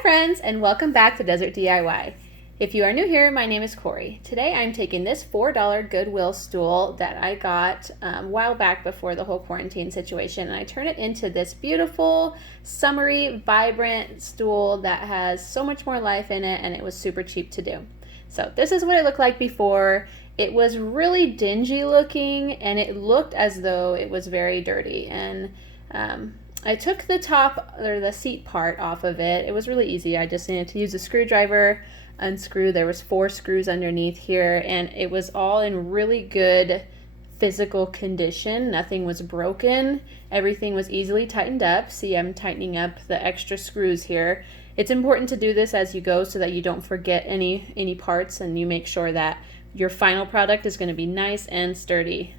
friends, and welcome back to Desert DIY. If you are new here, my name is Corey. Today I'm taking this $4 Goodwill stool that I got a while back before the whole quarantine situation, and I turn it into this beautiful, summery, vibrant stool that has so much more life in it, and it was super cheap to do. So this is what it looked like before. It was really dingy looking, and it looked as though it was very dirty, and I took the top or the seat part off of it. It was really easy. I just needed to use a screwdriver, unscrew. There was 4 screws underneath here, and it was all in really good physical condition. Nothing was broken. Everything was easily tightened up. See, I'm tightening up the extra screws here. It's important to do this as you go so that you don't forget any parts, and you make sure that your final product is going to be nice and sturdy.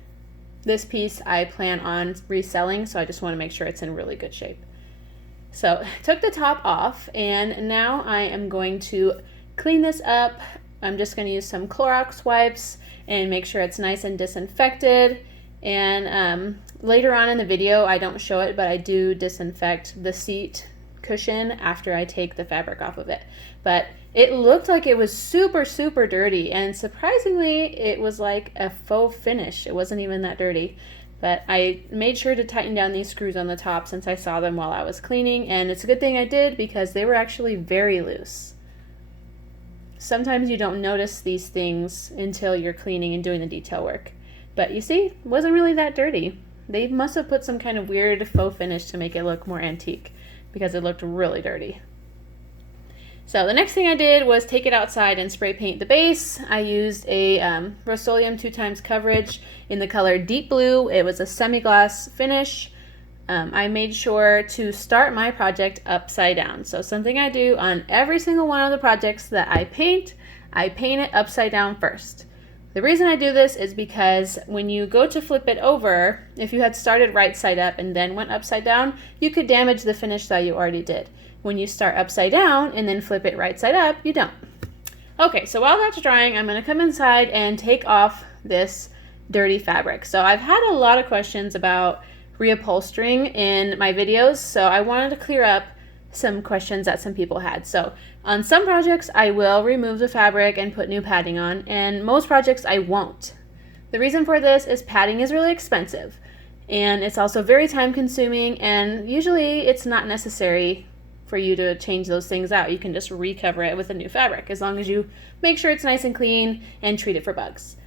This piece I plan on reselling, so I just want to make sure it's in really good shape. So took the top off, and now I am going to clean this up. I'm just going to use some Clorox wipes and make sure it's nice and disinfected. And later on in the video, I don't show it, but I do disinfect the seat cushion after I take the fabric off of it. But it looked like it was super dirty, and surprisingly it was like a faux finish. It wasn't even that dirty, but I made sure to tighten down these screws on the top since I saw them while I was cleaning, and it's a good thing I did because they were actually very loose. Sometimes you don't notice these things until you're cleaning and doing the detail work, but you see, it wasn't really that dirty. They must have put some kind of weird faux finish to make it look more antique, because it looked really dirty. So the next thing I did was take it outside and spray paint the base. I used a Rust-Oleum 2x coverage in the color Deep Blue. It was a semi-gloss finish. I made sure to start my project upside down. So something I do on every single one of the projects that I paint it upside down first. The reason I do this is because when you go to flip it over, if you had started right side up and then went upside down, you could damage the finish that you already did. When you start upside down and then flip it right side up, you don't. Okay, so while that's drying, I'm going to come inside and take off this dirty fabric. So I've had a lot of questions about reupholstering in my videos, so I wanted to clear up some questions that some people had. So on some projects, I will remove the fabric and put new padding on, and most projects I won't. The reason for this is padding is really expensive, and it's also very time consuming, and usually it's not necessary for you to change those things out. You can just recover it with a new fabric as long as you make sure it's nice and clean and treat it for bugs.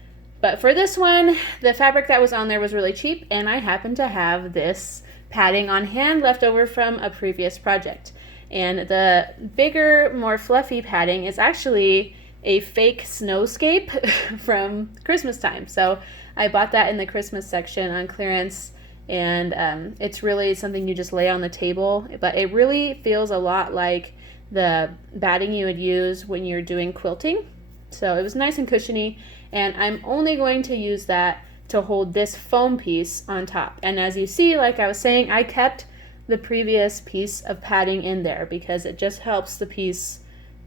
But for this one, the fabric that was on there was really cheap, and I happen to have this padding on hand left over from a previous project. And the bigger, more fluffy padding is actually a fake snowscape from Christmas time. So I bought that in the Christmas section on clearance, and it's really something you just lay on the table, but it really feels a lot like the batting you would use when you're doing quilting. So it was nice and cushiony, and I'm only going to use that to hold this foam piece on top. And as you see, like I was saying, I kept the previous piece of padding in there because it just helps the piece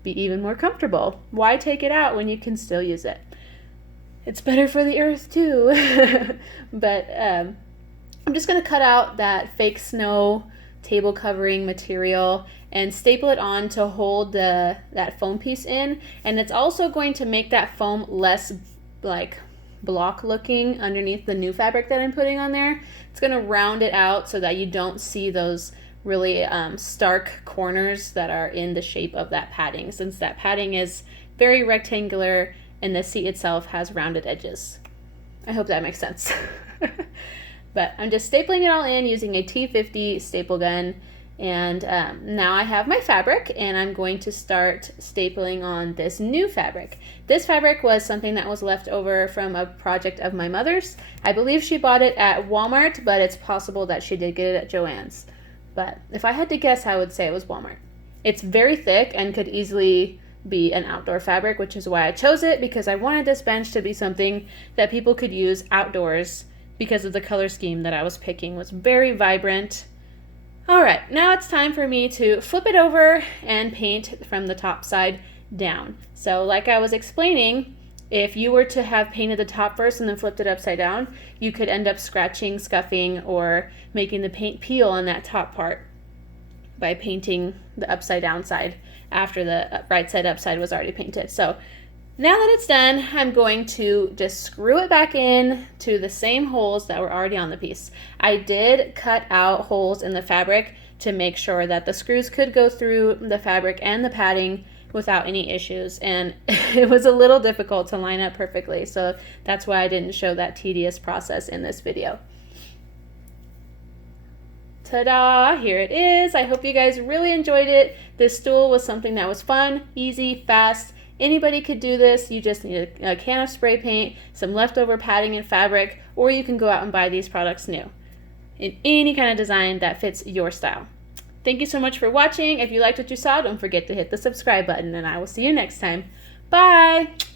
be even more comfortable. Why take it out when you can still use it? It's better for the earth too. But I'm just going to cut out that fake snow table covering material and staple it on to hold that foam piece in. And it's also going to make that foam less like block looking underneath the new fabric that I'm putting on there. It's going to round it out so that you don't see those really stark corners that are in the shape of that padding, since that padding is very rectangular and the seat itself has rounded edges. I hope that makes sense. But I'm just stapling it all in using a T50 staple gun, and now I have my fabric, and I'm going to start stapling on this new fabric. This fabric was something that was left over from a project of my mother's. I believe she bought it at Walmart, but it's possible that she did get it at Joann's. But if I had to guess, I would say it was Walmart. It's very thick and could easily be an outdoor fabric, which is why I chose it, because I wanted this bench to be something that people could use outdoors because of the color scheme that I was picking was very vibrant. All right, now it's time for me to flip it over and paint from the top side down. So like I was explaining, if you were to have painted the top first and then flipped it upside down, you could end up scratching, scuffing, or making the paint peel on that top part. by painting the upside down side after the right side upside was already painted. So now that it's done, I'm going to just screw it back in to the same holes that were already on the piece. I did cut out holes in the fabric to make sure that the screws could go through the fabric and the padding without any issues, and it was a little difficult to line up perfectly, so that's why I didn't show that tedious process in this video. Ta-da! Here it is. I hope you guys really enjoyed it. This stool was something that was fun, easy, fast. Anybody could do this. You just need a can of spray paint, some leftover padding and fabric, or you can go out and buy these products new in any kind of design that fits your style. Thank you so much for watching. If you liked what you saw, don't forget to hit the subscribe button, and I will see you next time. Bye!